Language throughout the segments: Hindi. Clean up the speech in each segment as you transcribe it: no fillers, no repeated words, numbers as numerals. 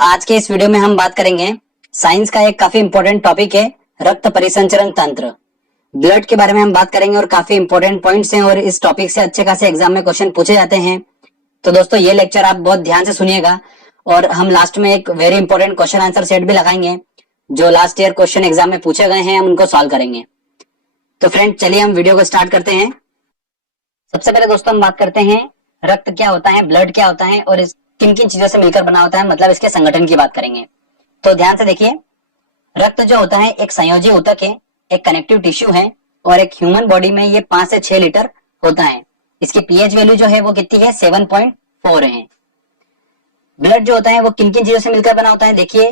आज के इस वीडियो में हम बात करेंगे साइंस का एक काफी इंपॉर्टेंट टॉपिक है रक्त परिसंचरण तंत्र। ब्लड के बारे में हम बात करेंगे और काफी इंपॉर्टेंट पॉइंट्स हैं और इस टॉपिक से अच्छे खासे एग्जाम में क्वेश्चन पूछे जाते हैं। तो दोस्तों ये लेक्चर आप बहुत ध्यान से सुनिएगा और हम लास्ट में एक very important question answer set भी लगाएंगे जो लास्ट ईयर क्वेश्चन एग्जाम में पूछे गए हैं, हम उनको सॉल्व करेंगे। तो फ्रेंड चलिए हम वीडियो को स्टार्ट करते हैं। सबसे पहले दोस्तों हम बात करते हैं रक्त क्या होता है, ब्लड क्या होता है और किन किन चीजों से मिलकर बना होता है, मतलब इसके संगठन की बात करेंगे। तो ध्यान से देखिए, रक्त जो होता है एक संयोजी ऊतक है, एक कनेक्टिव टिश्यू है और एक ह्यूमन बॉडी में ये 5 से 6 लीटर होता है। इसकी पीएच वैल्यू जो है वो कितनी है, 7.4 है। ब्लड जो होता है वो किन किन चीजों से मिलकर बना होता है, देखिए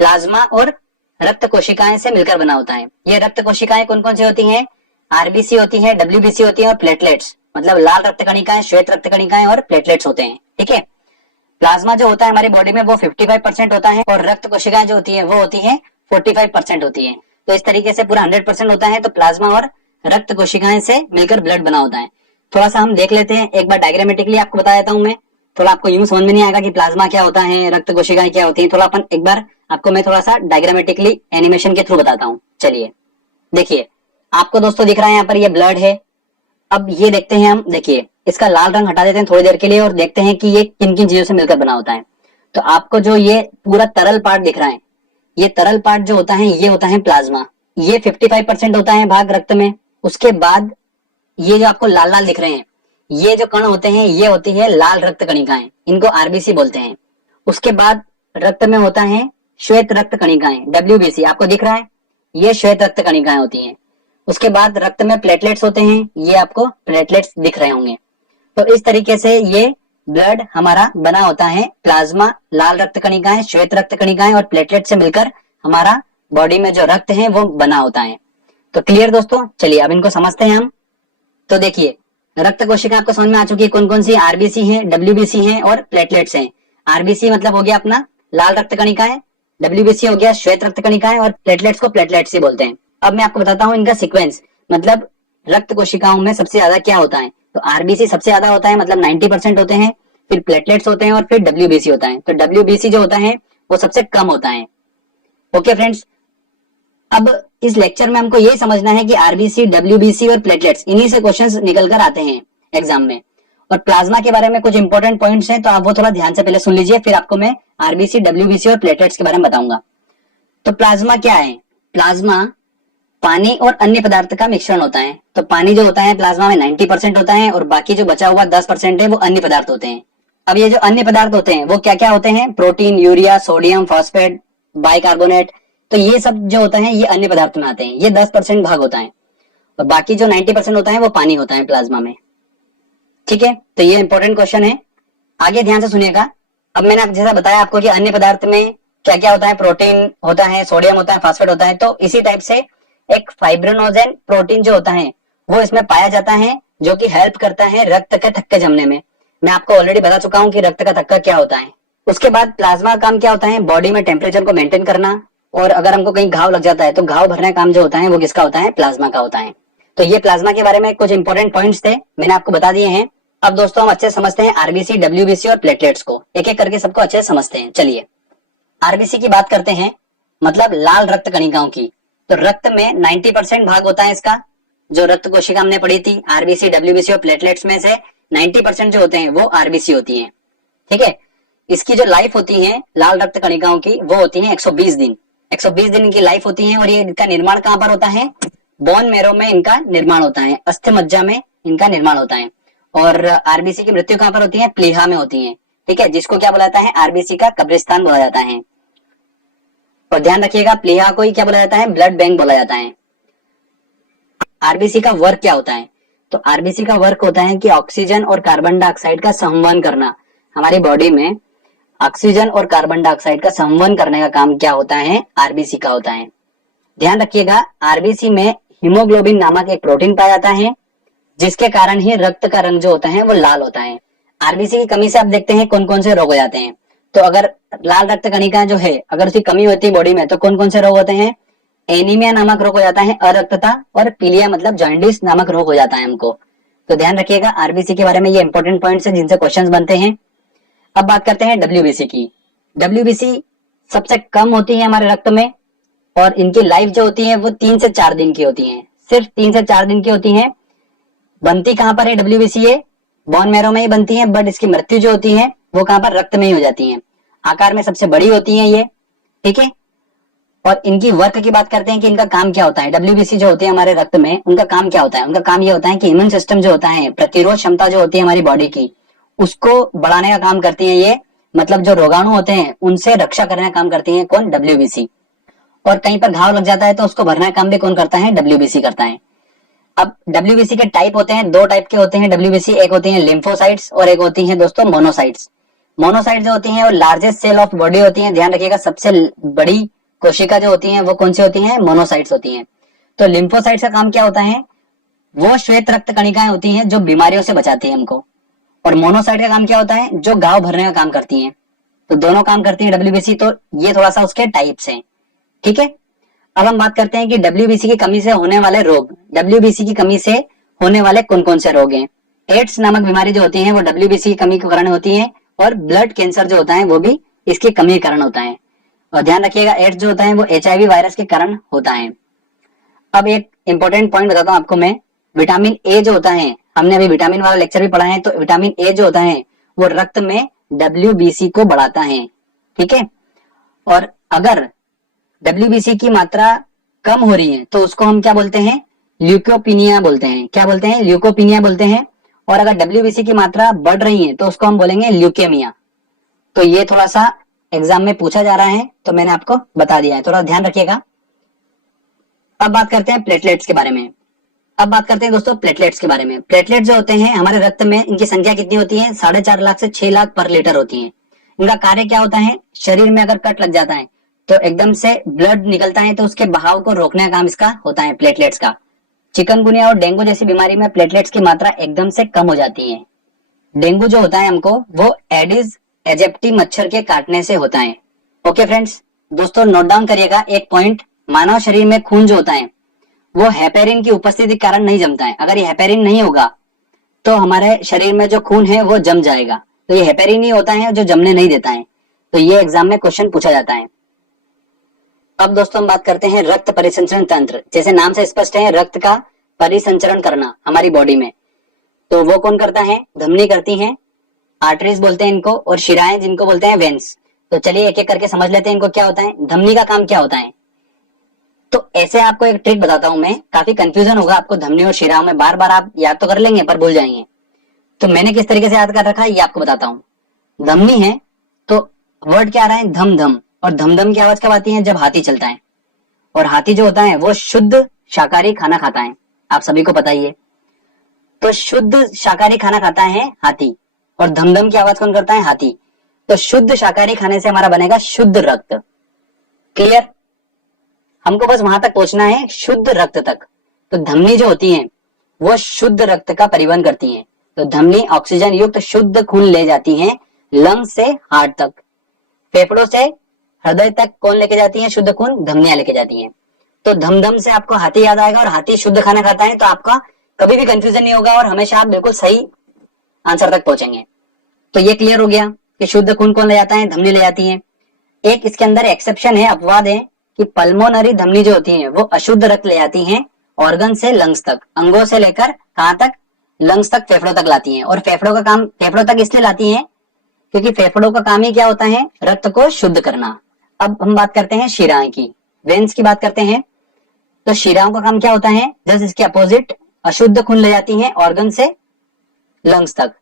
प्लाज्मा और रक्त कोशिकाएं से मिलकर बना होता है। ये रक्त कोशिकाएं कौन कौन सी होती हैं, आरबीसी होती है, डब्ल्यूबीसी होती है और प्लेटलेट्स, मतलब लाल रक्त कणिकाएं, श्वेत रक्त कणिकाएं और प्लेटलेट्स होते हैं। ठीक है। प्लाज्मा जो होता है हमारी बॉडी में वो 55% होता है और रक्त कोशिकाएं जो होती है वो होती है 45% होती है। तो इस तरीके से पूरा 100% होता है। तो प्लाज्मा और रक्त कोशिकाएं से मिलकर ब्लड बना होता है। थोड़ा सा हम देख लेते हैं, एक बार डायग्रामेटिकली आपको बता देता हूं मैं, थोड़ा आपको यूं समझ में नहीं आएगा कि प्लाज्मा क्या होता है, रक्त कोशिकाएं क्या होती है। थोड़ा अपन एक बार आपको मैं थोड़ा सा डायग्रामेटिकली एनिमेशन के थ्रू बताता हूँ। चलिए देखिए, आपको दोस्तों दिख रहा है यहाँ पर ये ब्लड है। अब ये देखते हैं हम, देखिए इसका लाल रंग हटा देते हैं थोड़ी देर के लिए और देखते हैं कि ये किन किन चीजों से मिलकर बना होता है। तो आपको जो ये पूरा तरल पार्ट दिख रहा है, ये तरल पार्ट जो होता है ये होता है प्लाज्मा। ये 55% होता है भाग रक्त में। उसके बाद ये जो आपको लाल लाल दिख रहे हैं, ये जो कण होते हैं ये होती है लाल रक्त कणिकाएं, इनको आरबीसी बोलते हैं। उसके बाद रक्त में होता है श्वेत रक्त कणिकाएं, डब्ल्यूबीसी आपको दिख रहा है, ये श्वेत रक्त कणिकाएं होती हैं। उसके बाद रक्त में प्लेटलेट्स होते हैं, ये आपको प्लेटलेट्स दिख रहे होंगे। तो इस तरीके से ये ब्लड हमारा बना होता है। प्लाज्मा, लाल रक्त कणिकाएं, श्वेत रक्त कणिकाएं और प्लेटलेट से मिलकर हमारा बॉडी में जो रक्त है वो बना होता है। तो क्लियर दोस्तों, चलिए अब इनको समझते हैं हम। तो देखिए रक्त कोशिका आपको समझ में आ चुकी है कौन कौन सी, आरबीसी है, डब्ल्यूबीसी है और प्लेटलेट्स हैं। आरबीसी मतलब हो गया अपना लाल रक्त कणिकाएं, डब्ल्यूबीसी हो गया श्वेत रक्त कणिकाएं और प्लेटलेट्स को प्लेटलेट्स ही बोलते हैं। अब मैं आपको बताता हूँ इनका सीक्वेंस, मतलब रक्त कोशिकाओं में सबसे ज्यादा क्या होता है। तो आरबीसी सबसे ज्यादा होता है, मतलब 90% होते हैं, फिर प्लेटलेट्स होते हैं और फिर डब्ल्यूबीसी होता है। तो डब्ल्यूबीसी जो होता है वो सबसे कम होता है। ओके फ्रेंड्स, अब इस लेक्चर में हमको ये समझना है कि आरबीसी, डब्ल्यूबीसी और प्लेटलेट्स, इन्हीं से क्वेश्चंस निकल कर आते हैं एग्जाम में। और प्लाज्मा के बारे में कुछ इंपॉर्टेंट पॉइंट्स हैं, तो आप वो थोड़ा ध्यान से पहले सुन लीजिए, फिर आपको मैं आरबीसी, डब्ल्यूबीसी और प्लेटलेट्स के बारे में बताऊंगा। तो प्लाज्मा क्या है, प्लाज्मा पानी और अन्य पदार्थ का मिश्रण होता है। तो पानी जो होता है प्लाज्मा में 90% होता है और बाकी जो बचा हुआ 10% है वो अन्य पदार्थ होते हैं। अब ये जो अन्य पदार्थ होते हैं वो क्या क्या होते हैं, protein, urea, sodium, phosphate, bicarbonate. तो ये सब जो होता है ये अन्य पदार्थ में आते हैं, ये 10% भाग होता है और बाकी जो 90% होता है वो पानी होता है प्लाज्मा में। ठीक है, तो ये इंपॉर्टेंट क्वेश्चन है, आगे ध्यान से सुनिएगा। अब मैंने जैसा बताया आपको कि अन्य पदार्थ में क्या क्या होता है, प्रोटीन होता है, सोडियम होता है, फॉस्फेट होता है। तो इसी टाइप से एक फाइब्रोनोजेन प्रोटीन जो होता है वो इसमें पाया जाता है, जो कि हेल्प करता है रक्त के थक्के जमने में। मैं आपको ऑलरेडी बता चुका हूं कि रक्त का थक्का क्या होता है। उसके बाद प्लाज्मा का काम क्या होता है, बॉडी में टेम्परेचर को मेंटेन करना, और अगर हमको कहीं घाव लग जाता है तो घाव भरने का काम जो होता है वो किसका होता है, प्लाज्मा का होता है। तो ये प्लाज्मा के बारे में कुछ इंपॉर्टेंट पॉइंट्स थे, मैंने आपको बता दिए हैं। अब दोस्तों हम अच्छे समझते हैं आरबीसी, डब्ल्यूबीसी और प्लेटलेट्स को, एक एक करके सबको अच्छे समझते हैं। चलिए आरबीसी की बात करते हैं, मतलब लाल रक्त कणिकाओं की। तो रक्त में 90% भाग होता है इसका, जो रक्त कोशिका हमने पढ़ी थी, आरबीसी, डब्ल्यूबीसी और प्लेटलेट्स में से 90% जो होते हैं वो आरबीसी होती हैं। ठीक है, इसकी जो लाइफ होती है लाल रक्त कणिकाओं की वो होती है 120 दिन। 120 दिन इनकी लाइफ होती है और ये इनका निर्माण कहाँ पर होता है, बोन मेरो में इनका निर्माण होता है, अस्थि मज्जा में इनका निर्माण होता है। और आरबीसी की मृत्यु कहाँ पर होती है, प्लीहा में होती है। ठीक है, जिसको क्या बोला जाता है, आरबीसी का कब्रिस्तान बोला जाता है। और ध्यान रखिएगा प्लीहा को ही क्या बोला जाता है, ब्लड बैंक बोला जाता है। आरबीसी का वर्क क्या होता है, तो आरबीसी का वर्क होता है कि ऑक्सीजन और कार्बन डाइऑक्साइड का संवहन करना। हमारी बॉडी में ऑक्सीजन और कार्बन डाइऑक्साइड का संवहन करने का काम क्या होता है, आरबीसी का होता है। ध्यान रखिएगा आरबीसी में हीमोग्लोबिन नामक एक प्रोटीन पाया जाता है, जिसके कारण ही रक्त का रंग जो होता है वो लाल होता है। आरबीसी की कमी से आप देखते हैं कौन कौन से रोग हो जाते हैं। तो अगर लाल रक्त कणिका जो है अगर उसकी कमी होती है बॉडी में तो कौन कौन से रोग होते हैं, एनीमिया नामक रोग हो जाता है, अरक्तता, और पीलिया मतलब जॉन्डिस नामक रोग हो जाता है हमको। तो ध्यान रखिएगा आरबीसी के बारे में, ये इंपॉर्टेंट पॉइंट्स हैं जिनसे क्वेश्चंस बनते हैं। अब बात करते हैं डब्ल्यूबीसी की। WBC सबसे कम होती है हमारे रक्त में और इनकी लाइफ जो होती है वो 3 से 4 दिन की होती है, सिर्फ 3 से 4 दिन की होती है। बनती कहाँ पर है WBC? ये बोन मैरो में ही बनती है, बट इसकी मृत्यु जो होती है वो कहाँ पर? रक्त में ही हो जाती है। आकार में सबसे बड़ी होती है ये, ठीक है। और इनकी वर्क की बात करते हैं कि इनका काम क्या होता है। WBC जो होती है हमारे रक्त में, उनका काम क्या होता है? उनका काम ये होता है कि इम्यून सिस्टम जो होता है, प्रतिरोध क्षमता जो होती है हमारी बॉडी की, उसको बढ़ाने का काम करती है ये। मतलब जो रोगाणु होते हैं उनसे रक्षा करने का काम करती है कौन? WBC। और कहीं पर घाव लग जाता है तो उसको भरने का काम भी कौन करता है? WBC करता है। अब WBC के टाइप होते हैं, 2 टाइप के होते हैं WBC। एक होती है लिम्फोसाइट्स और एक होती है दोस्तों मोनोसाइट्स। मोनोसाइट जो होती है वो लार्जेस्ट सेल ऑफ बॉडी होती है। ध्यान रखिएगा, सबसे बड़ी कोशिका जो होती है वो कौन सी होती है? मोनोसाइट्स होती हैं। तो लिम्फोसाइट्स का काम क्या होता है? वो श्वेत रक्त कणिकाएं होती हैं जो बीमारियों से बचाती है हमको। और मोनोसाइट का काम क्या होता है? जो घाव भरने का काम करती हैं। तो दोनों काम करती है WBC। तो ये थोड़ा सा उसके टाइप्स हैं, ठीक है। अब हम बात करते हैं कि WBC की कमी से होने वाले रोग। WBC की कमी से होने वाले कौन कौन से रोग हैं? एड्स नामक बीमारी जो होती है वो WBC की कमी के कारण होती है। और ब्लड कैंसर जो होता है वो भी इसकी कमी के कारण होता है। और ध्यान रखिएगा, एड्स जो होता है वो HIV वायरस के कारण होता है। अब एक इंपॉर्टेंट पॉइंट बताता हूं आपको मैं। विटामिन ए जो होता है, हमने अभी विटामिन वाला लेक्चर भी पढ़ा है, तो विटामिन ए जो होता है वो रक्त में WBC को बढ़ाता है, ठीक है। और अगर WBC की मात्रा कम हो रही है तो उसको हम क्या बोलते हैं? ल्यूकोपिनिया बोलते हैं। क्या बोलते हैं? ल्यूकोपिनिया बोलते हैं। और अगर WBC की मात्रा बढ़ रही है तो उसको हम बोलेंगे ल्यूकेमिया। तो ये थोड़ा सा एग्जाम में पूछा जा रहा है तो मैंने आपको बता दिया है, थोड़ा ध्यान रखिएगा। अब बात करते हैं प्लेटलेट्स के बारे में। अब बात करते हैं दोस्तों प्लेटलेट्स के बारे में। प्लेटलेट्स जो होते हैं हमारे रक्त में, इनकी संख्या कितनी होती है? 4.5 लाख से 6 लाख पर लीटर होती है। इनका कार्य क्या होता है? शरीर में अगर कट लग जाता है तो एकदम से ब्लड निकलता है, तो उसके बहाव को रोकने का काम इसका होता है, प्लेटलेट्स का। चिकनगुनिया और डेंगू जैसी बीमारी में प्लेटलेट्स की मात्रा एकदम से कम हो जाती है। डेंगू जो होता है हमको, वो एडिस एजिप्टी मच्छर के काटने से होता है। ओके फ्रेंड्स, दोस्तों नोट डाउन करिएगा एक पॉइंट। मानव शरीर में खून जो होता है वो हेपेरिन की उपस्थिति के कारण नहीं जमता है। अगर ये हेपेरिन नहीं होगा तो हमारे शरीर में जो खून है वो जम जाएगा। तो ये हेपेरिन ही होता है जो जमने नहीं देता है। तो ये एग्जाम में क्वेश्चन पूछा जाता है। अब दोस्तों हम बात करते हैं रक्त परिसंचरण तंत्र। जैसे नाम से स्पष्ट है, रक्त का परिसंचरण करना हमारी बॉडी में, तो वो कौन करता है? धमनी करती है, आर्टरीज बोलते हैं इनको, और शिराएं जिनको बोलते हैं वेन्स। तो चलिए एक एक करके समझ लेते हैं इनको क्या होता है। धमनी का काम क्या होता है? तो ऐसे आपको एक ट्रिक बताता हूं मैं, काफी कंफ्यूजन होगा आपको धमनी और शिराओं में, बार बार आप याद तो कर लेंगे पर भूल जाएंगे। तो मैंने किस तरीके से याद कर रखा है ये आपको बताता हूं। धमनी है तो वर्ड क्या आ रहा है? धम धम। और धम धम की आवाज कब आती है? जब हाथी चलता है। और हाथी जो होता है वो शुद्ध शाकाहारी खाना खाता है, आप सभी को पता ही है। तो शुद्ध शाकाहारी खाना खाता है हाथी। और धम धम की आवाज कौन करता है? हाथी। तो शुद्ध शाकाहारी खाने से हमारा बनेगा शुद्ध रक्त। क्लियर? हमको बस वहां तक पहुंचना है, शुद्ध रक्त तक। तो धमनी जो होती है वो शुद्ध रक्त का परिवहन करती है। तो धमनी ऑक्सीजन युक्त शुद्ध खून ले जाती है लंग से हार्ट तक। फेफड़ों से हृदय तक कौन लेके जाती है शुद्ध खून? धमनियां लेके जाती हैं। तो धम धम से आपको हाथी याद आएगा, और हाथी शुद्ध खाना खाता है, तो आपका कभी भी कंफ्यूजन नहीं होगा और हमेशा आप बिल्कुल सही आंसर तक पहुंचेंगे। तो ये क्लियर हो गया कि शुद्ध खून कौन ले जाता है? धमनी ले जाती है। एक इसके अंदर एक्सेप्शन है, अपवाद है, कि पल्मोनरी धमनी जो होती है वो अशुद्ध रक्त ले जाती है ऑर्गन से लंग्स तक, अंगों से लेकर कहां तक? लंग्स तक, फेफड़ों तक लाती हैं। और फेफड़ों का काम, फेफड़ों तक इसलिए लाती हैं क्योंकि फेफड़ों का काम ही क्या होता है? रक्त को शुद्ध करना। अब हम बात करते हैं शिराएं की, वेन्स की बात करते हैं। तो शिराओं का काम क्या होता है? जस्ट इसके अपोजिट, अशुद्ध खून ले जाती है ऑर्गन से लंग्स तक।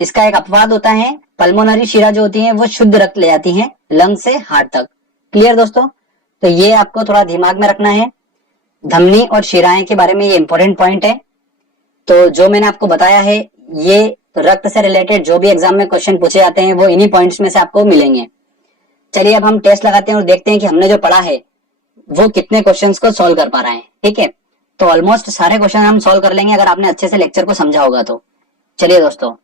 इसका एक अपवाद होता है, पल्मोनरी शिरा जो होती है वो शुद्ध रक्त ले जाती है लंग से हार्ट तक। क्लियर दोस्तों? तो ये आपको थोड़ा दिमाग में रखना है। धमनी और शिराएं के बारे में ये इंपॉर्टेंट पॉइंट है। तो जो मैंने आपको बताया है ये रक्त से रिलेटेड जो भी एग्जाम में क्वेश्चन पूछे जाते हैं वो इन्हीं पॉइंट्स में से आपको मिलेंगे। चलिए अब हम टेस्ट लगाते हैं और देखते हैं कि हमने जो पढ़ा है वो कितने क्वेश्चंस को सॉल्व कर पा रहे हैं। ठीक है, तो ऑलमोस्ट सारे क्वेश्चन हम सॉल्व कर लेंगे अगर आपने अच्छे से लेक्चर को समझा होगा तो। चलिए दोस्तों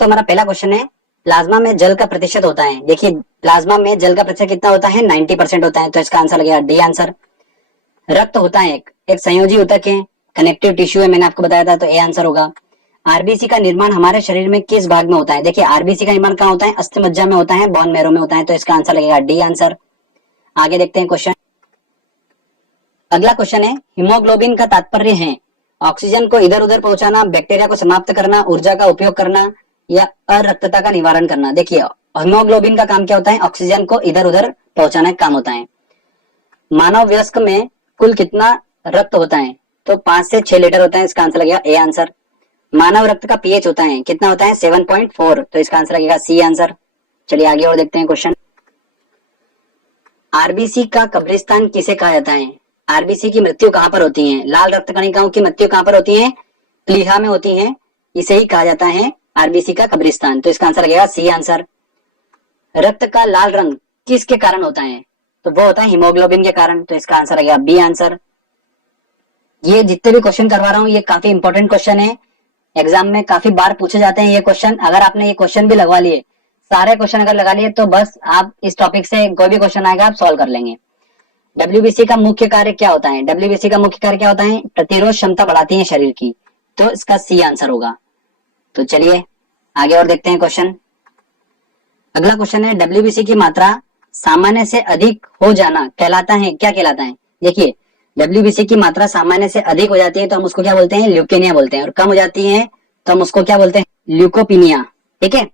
हमारा पहला क्वेश्चन है, प्लाज्मा में जल का प्रतिशत होता है। देखिए प्लाज्मा में जल का प्रतिशत कितना होता है? 90% होता है। तो इसका आंसर लगेगा डी आंसर। रक्त होता है एक संयोजी ऊतक है, कनेक्टिव टिश्यू है, मैंने आपको बताया था, तो ए आंसर होगा। आरबीसी का निर्माण हमारे शरीर में किस भाग में होता है? देखिए आरबीसी का निर्माण कहाँ होता है? अस्थि मज्जा में होता है, बोन मैरो में होता है, तो इसका आंसर लगेगा डी आंसर। आगे देखते हैं क्वेश्चन। अगला क्वेश्चन है, हीमोग्लोबिन का तात्पर्य है ऑक्सीजन को इधर उधर पहुंचाना, बैक्टीरिया को समाप्त करना, ऊर्जा का उपयोग करना या अरक्तता का निवारण करना। देखिए हीमोग्लोबिन का काम क्या होता है? ऑक्सीजन को इधर उधर पहुंचाने का काम होता है। मानव वयस्क में कुल कितना रक्त होता है? तो 5 से 6 लीटर होता है, इसका आंसर लगेगा ए आंसर। मानव रक्त का पीएच होता है कितना होता है? 7.4, तो इसका आंसर लगेगा सी आंसर। चलिए आगे और देखते हैं क्वेश्चन। आरबीसी का कब्रिस्तान किसे कहा जाता है? आरबीसी की मृत्यु कहां पर होती है? लाल रक्त कणिकाओं की मृत्यु कहां पर होती है? प्लीहा में होती है, इसे ही कहा जाता है आरबीसी का कब्रिस्तान, तो इसका आंसर लगेगा सी आंसर। रक्त का लाल रंग किसके कारण होता है? तो वो होता है हीमोग्लोबिन के कारण, तो इसका आंसर लगेगा बी आंसर। ये जितने भी क्वेश्चन करवा रहा हूं ये काफी इंपॉर्टेंट क्वेश्चन है, एग्जाम में काफी बार पूछे जाते हैं ये क्वेश्चन। अगर आपने ये क्वेश्चन भी लगवा लिए, सारे क्वेश्चन अगर लगा लिए, तो बस आप इस टॉपिक से कोई भी क्वेश्चन आएगा आप सॉल्व कर लेंगे। डब्ल्यूबीसी का मुख्य कार्य क्या होता है? डब्ल्यूबीसी का मुख्य कार्य क्या होता है? प्रतिरोध क्षमता बढ़ाती है शरीर की, तो इसका सी आंसर होगा। तो चलिए आगे और देखते हैं क्वेश्चन। अगला क्वेश्चन है, डब्ल्यूबीसी की मात्रा सामान्य से अधिक हो जाना कहलाता है, क्या कहलाता है? देखिए डब्ल्यूबीसी की मात्रा सामान्य से अधिक हो जाती है तो हम उसको क्या बोलते हैं? ल्यूकेमिया बोलते हैं, और कम हो जाती है तो हम उसको क्या बोलते हैं? ल्यूकोपीनिया। ठीक है,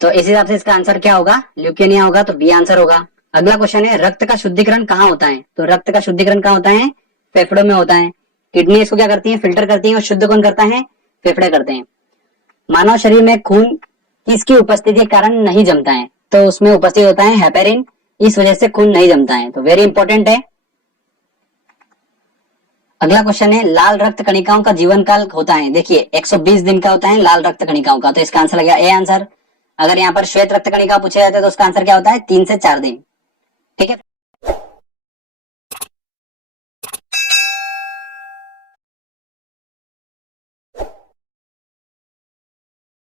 तो इस हिसाब से इसका आंसर क्या होगा? ल्यूकेमिया होगा, तो बी आंसर होगा। अगला क्वेश्चन है, रक्त का शुद्धिकरण कहाँ होता है? तो रक्त का शुद्धिकरण कहाँ होता है? फेफड़ों में होता है। किडनी इसको क्या करती है? फिल्टर करती है, और शुद्ध कौन करता है? फेफड़े करते हैं। मानव शरीर में खून किसकी उपस्थिति के कारण नहीं जमता है? तो उसमें उपस्थित होता है हेपेरिन, इस वजह से खून नहीं जमता है, तो वेरी इंपॉर्टेंट है। अगला क्वेश्चन है, लाल रक्त कणिकाओं का जीवन काल होता है, देखिए 120 दिन का होता है लाल रक्त कणिकाओं का, तो इसका आंसर लगेगा ए आंसर। अगर यहाँ पर श्वेत रक्त कणिका पूछे जाते हैं तो उसका आंसर क्या होता है? 3 से 4 दिन। ठीक है।